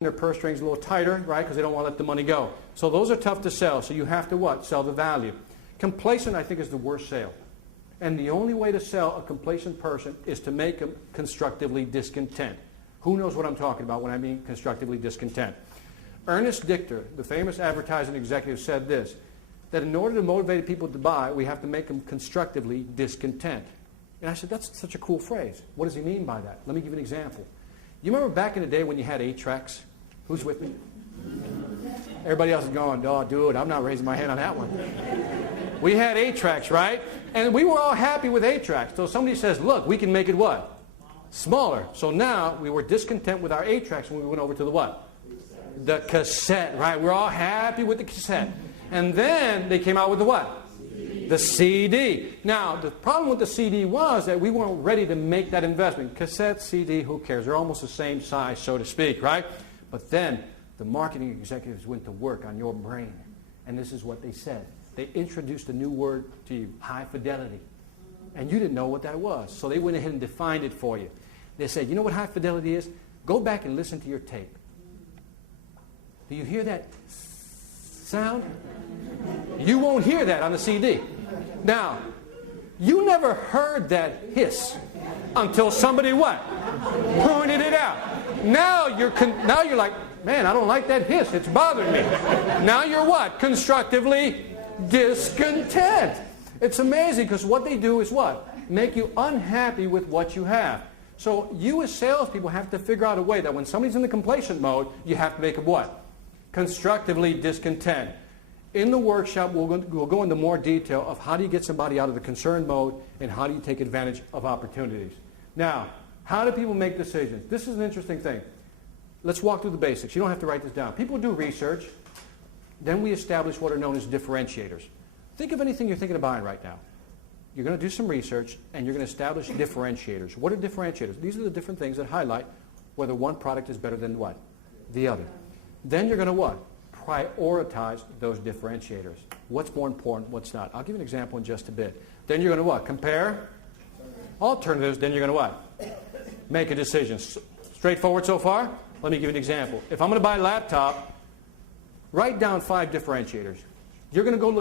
their purse strings a little tighter, right, because they don't want to let the money go. So those are tough to sell. So you have to what? Sell the value. Complacent, I think, is the worst sale. And the only way to sell a complacent person is to make them constructively discontent. Who knows what I'm talking about when I mean constructively discontent? Ernest Dichter, the famous advertising executive, said this, that in order to motivate people to buy, we have to make them constructively discontent. And I said, that's such a cool phrase. What does he mean by that? Let me give you an example. You remember back in the day when you had 8 tracks? Who's with me? Everybody else is going, oh, dude, I'm not raising my hand on that one. We had 8 tracks, right? And we were all happy with 8 tracks. So somebody says, look, we can make it what? Smaller. So now we were discontent with our 8 tracks when we went over to the what? The cassette, right? We're all happy with the cassette. And then they came out with the what? The CD. Now, the problem with the CD was that we weren't ready to make that investment. Cassette, CD, who cares? They're almost the same size, so to speak, right? But then the marketing executives went to work on your brain. And this is what they said. They introduced a new word to you, high fidelity. And you didn't know what that was. So they went ahead and defined it for you. They said, you know what high fidelity is? Go back and listen to your tape. Do you hear that sound? You won't hear that on the CD. Now, you never heard that hiss until somebody what? Pointed it out. Now you're like, man, I don't like that hiss. It's bothering me. Now you're what? Constructively discontent. It's amazing because what they do is what? Make you unhappy with what you have. So you as salespeople have to figure out a way that when somebody's in the complacent mode, you have to make them what? Constructively discontent. In the workshop, we'll go into more detail of how do you get somebody out of the concerned mode and how do you take advantage of opportunities. Now, how do people make decisions? This is an interesting thing. Let's walk through the basics. You don't have to write this down. People do research. Then we establish what are known as differentiators. Think of anything you're thinking of buying right now. You're going to do some research and you're going to establish differentiators. What are differentiators? These are the different things that highlight whether one product is better than what? The other. Then you're going to what? Prioritize those differentiators. What's more important, what's not. I'll give you an example in just a bit. Then you're going to what? Compare alternatives. Then you're going to what? Make a decision. Straightforward so far? Let me give you an example. If I'm going to buy a laptop, write down 5 differentiators. You're going to go look